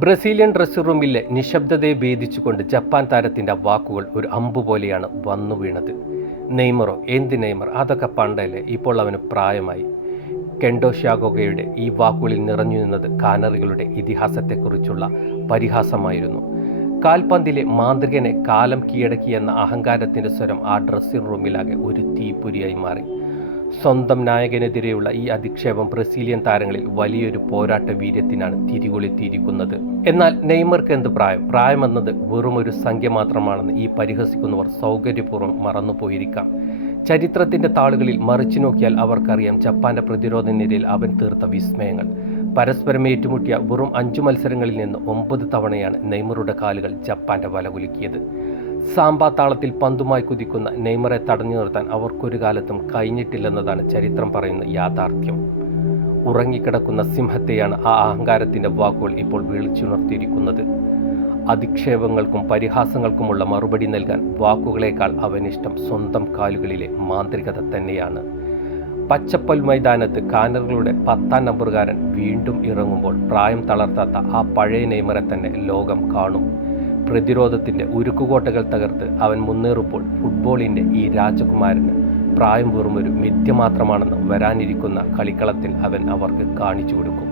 Brazilian dressing റൂമിലെ നിശബ്ദതയെ ഭേദിച്ചുകൊണ്ട് Japan താരത്തിൻ്റെ വാക്കുകൾ ഒരു അമ്പ് പോലെയാണ് വന്നു വീണത്. നെയ്മറോ, എന്ത് നെയ്മർ, അതൊക്കെ പണ്ടല്ലേ, ഇപ്പോൾ അവന് പ്രായമായി. കെൻഡോ ഷ്യാഗോഗയുടെ ഈ വാക്കുകളിൽ നിറഞ്ഞു നിന്നത് കാനറികളുടെ ഇതിഹാസത്തെക്കുറിച്ചുള്ള പരിഹാസമായിരുന്നു. കാൽപന്തിലെ മാന്ത്രികനെ കാലം കീഴടക്കിയെന്ന അഹങ്കാരത്തിൻ്റെ സ്വരം ആ ഡ്രസ്സിംഗ് റൂമിലാകെ ഒരു തീപ്പൊരിയായി മാറി. സ്വന്തം നായകനെതിരെയുള്ള ഈ അധിക്ഷേപം ബ്രസീലിയൻ താരങ്ങളിൽ വലിയൊരു പോരാട്ട വീര്യത്തിനാണ് തിരികൊളുത്തിയിരിക്കുന്നത്. എന്നാൽ നെയ്മർക്ക് എന്ത് പ്രായമെന്നത് വെറുമൊരു സംഖ്യ മാത്രമാണെന്ന് ഈ പരിഹസിക്കുന്നവർ സൗകര്യപൂർവ്വം മറന്നുപോയിരിക്കാം. ചരിത്രത്തിൻ്റെ താളുകളിൽ മറിച്ചു നോക്കിയാൽ അവർക്കറിയാം ജപ്പാന്റെ പ്രതിരോധ നിരയിൽ അവൻ തീർത്ത വിസ്മയങ്ങൾ. പരസ്പരം ഏറ്റുമുട്ടിയ വെറും 5 മത്സരങ്ങളിൽ നിന്ന് 9 തവണയാണ് നെയ്മറുടെ കാലുകൾ ജപ്പാന്റെ വലകുലുക്കിയത്. സാമ്പാ താളത്തിൽ പന്തുമായി കുതിക്കുന്ന നെയ്മറെ തടഞ്ഞു നിർത്താൻ അവർക്കൊരു കാലത്തും കഴിഞ്ഞിട്ടില്ലെന്നതാണ് ചരിത്രം പറയുന്ന യാഥാർത്ഥ്യം. ഉറങ്ങിക്കിടക്കുന്ന സിംഹത്തെയാണ് ആ അഹങ്കാരത്തിൻ്റെ വാക്കുകൾ ഇപ്പോൾ വിളിച്ചുണർത്തിയിരിക്കുന്നത്. അധിക്ഷേപങ്ങൾക്കും പരിഹാസങ്ങൾക്കുമുള്ള മറുപടി നൽകാൻ വാക്കുകളേക്കാൾ അവനിഷ്ടം സ്വന്തം കാലുകളിലെ മാന്ത്രികത തന്നെയാണ്. പച്ചപ്പൽ മൈതാനത്ത് കാനറുകളുടെ 10ാം നമ്പറുകാരൻ വീണ്ടും ഇറങ്ങുമ്പോൾ പ്രായം തളർത്താത്ത ആ പഴയ നെയ്മറെ തന്നെ ലോകം കാണും. പ്രതിരോധത്തിൻ്റെ ഉരുക്കുകോട്ടകൾ തകർത്ത് അവൻ മുന്നേറുമ്പോൾ ഫുട്ബോളിൻ്റെ ഈ രാജകുമാരന് പ്രായം വെറുമൊരു മിഥ്യ മാത്രമാണെന്ന് വരാനിരിക്കുന്ന കളിക്കളത്തിൽ അവൻ അവർക്ക് കാണിച്ചു കൊടുക്കും.